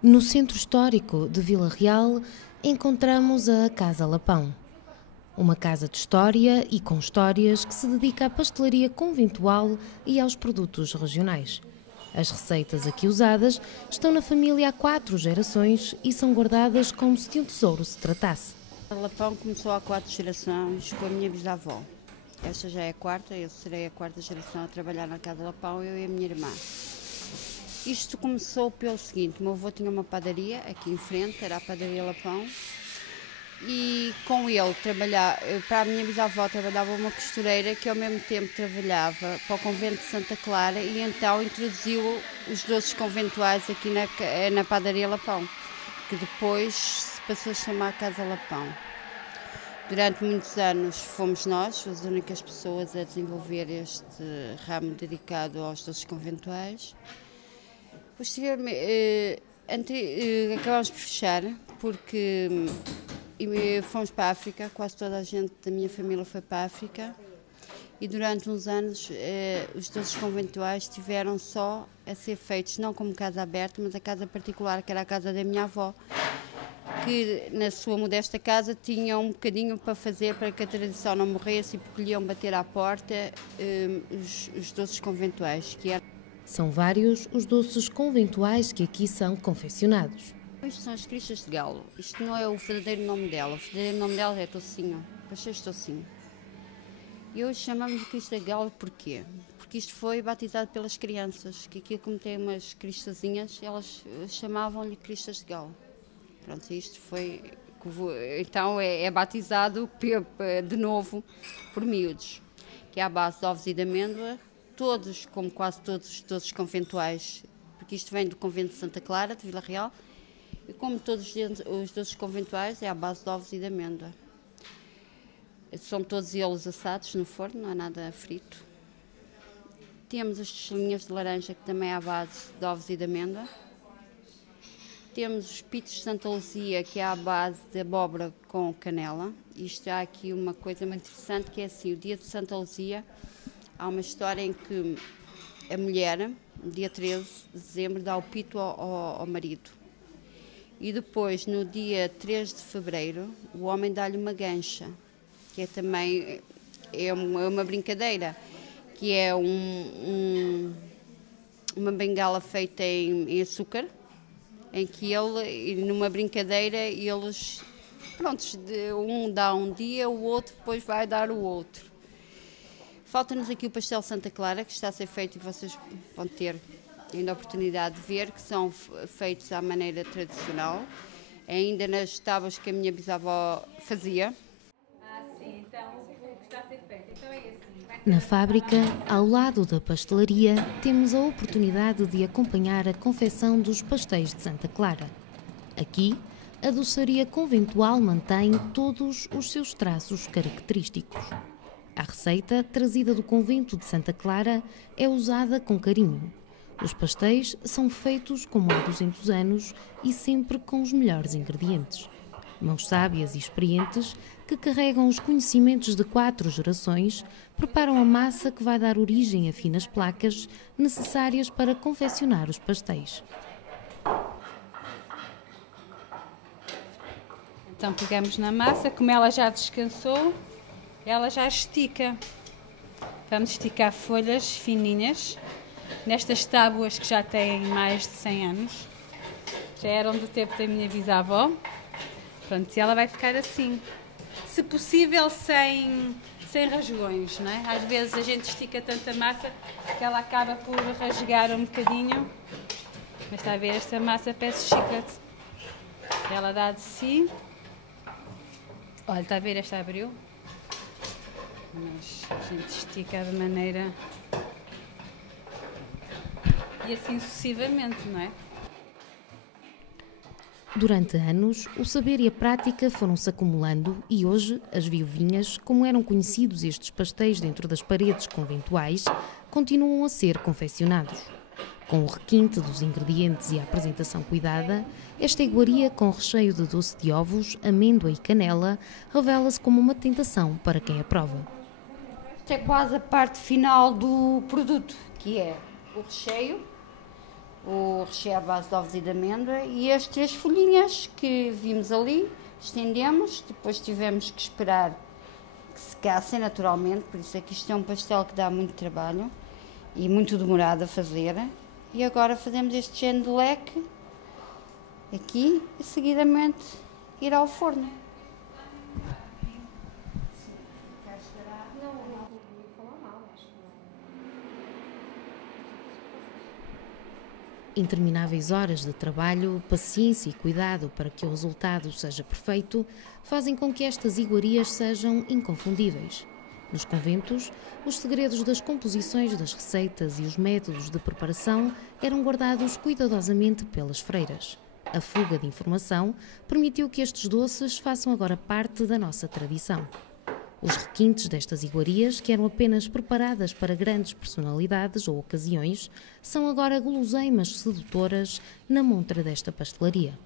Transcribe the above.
No centro histórico de Vila Real encontramos a Casa Lapão, uma casa de história e com histórias que se dedica à pastelaria conventual e aos produtos regionais. As receitas aqui usadas estão na família há 4 gerações e são guardadas como se de um tesouro se tratasse. O Lapão começou há 4 gerações com a minha bisavó. Esta já é a quarta, eu serei a 4ª geração a trabalhar na Casa Lapão, eu e a minha irmã. Isto começou pelo seguinte: o meu avô tinha uma padaria aqui em frente, era a padaria Lapão, e com ele para a minha bisavó trabalhava uma costureira que ao mesmo tempo trabalhava para o convento de Santa Clara, e então introduziu os doces conventuais aqui na padaria Lapão, que depois se passou a chamar Casa Lapão. Durante muitos anos fomos nós as únicas pessoas a desenvolver este ramo dedicado aos doces conventuais. Posteriormente, acabámos por fechar porque fomos para a África, quase toda a gente da minha família foi para a África, e durante uns anos os doces conventuais tiveram só a ser feitos não como casa aberta, mas a casa particular, que era a casa da minha avó, que na sua modesta casa tinha um bocadinho para fazer para que a tradição não morresse, e porque lhe iam bater à porta os doces conventuais, que eram... São vários os doces conventuais que aqui são confeccionados. Isto são as cristas de galo. Isto não é o verdadeiro nome dela. O verdadeiro nome dela é tocinho, pastéis de tocinho. E hoje chamamos de crista de galo porquê? Porque isto foi batizado pelas crianças, que aqui como tem umas cristazinhas, elas chamavam-lhe cristas de galo. Pronto, isto foi... Então é batizado de novo por miúdos, que é à base de ovos e de amêndoa, todos, como quase todos os doces conventuais, porque isto vem do convento de Santa Clara, de Vila Real, e como todos os doces conventuais é à base de ovos e de amêndoa. São todos eles assados no forno, não há nada frito. Temos as tigelinhas de laranja, que também é à base de ovos e de amêndoa. Temos os pitos de Santa Luzia, que é à base de abóbora com canela. Isto há aqui uma coisa muito interessante, que é assim: o dia de Santa Luzia, há uma história em que a mulher, no dia 13 de dezembro, dá o pito ao marido. E depois, no dia 3 de fevereiro, o homem dá-lhe uma gancha, que é também uma brincadeira, que é uma bengala feita em açúcar, em que numa brincadeira, eles, prontos, um dá um dia, o outro depois vai dar o outro. Falta-nos aqui o pastel Santa Clara, que está a ser feito, e vocês vão ter ainda a oportunidade de ver, que são feitos à maneira tradicional, ainda nas tábuas que a minha bisavó fazia. Sim, então o que está a ser feito, então é assim. Na fábrica, ao lado da pastelaria, temos a oportunidade de acompanhar a confecção dos pastéis de Santa Clara. Aqui, a doçaria conventual mantém todos os seus traços característicos. A receita, trazida do convento de Santa Clara, é usada com carinho. Os pastéis são feitos como há 200 anos e sempre com os melhores ingredientes. Mãos sábias e experientes, que carregam os conhecimentos de 4 gerações, preparam a massa que vai dar origem a finas placas necessárias para confeccionar os pastéis. Então pegamos na massa, como ela já descansou, ela já estica. Vamos esticar folhas fininhas, nestas tábuas que já têm mais de 100 anos. Já eram do tempo da minha bisavó. Pronto, e ela vai ficar assim. Se possível, sem rasgões, não é? Às vezes a gente estica tanta massa que ela acaba por rasgar um bocadinho. Mas está a ver, esta massa parece chiclete. Ela dá de si. Olha, está a ver, esta abriu. Mas a gente estica de maneira... E assim sucessivamente, não é? Durante anos, o saber e a prática foram-se acumulando e hoje as viuvinhas, como eram conhecidos estes pastéis dentro das paredes conventuais, continuam a ser confeccionados. Com o requinte dos ingredientes e a apresentação cuidada, esta iguaria com recheio de doce de ovos, amêndoa e canela revela-se como uma tentação para quem a prova. Esta é quase a parte final do produto, que é o recheio, o recheio à base de ovos e de amêndoa, e as 3 folhinhas que vimos ali, estendemos, depois tivemos que esperar que secassem naturalmente, por isso é que isto é um pastel que dá muito trabalho e muito demorado a fazer. E agora fazemos este género de leque aqui e seguidamente ir ao forno. Intermináveis horas de trabalho, paciência e cuidado para que o resultado seja perfeito fazem com que estas iguarias sejam inconfundíveis. Nos conventos, os segredos das composições das receitas e os métodos de preparação eram guardados cuidadosamente pelas freiras. A fuga de informação permitiu que estes doces façam agora parte da nossa tradição. Os requintes destas iguarias, que eram apenas preparadas para grandes personalidades ou ocasiões, são agora guloseimas sedutoras na montra desta pastelaria.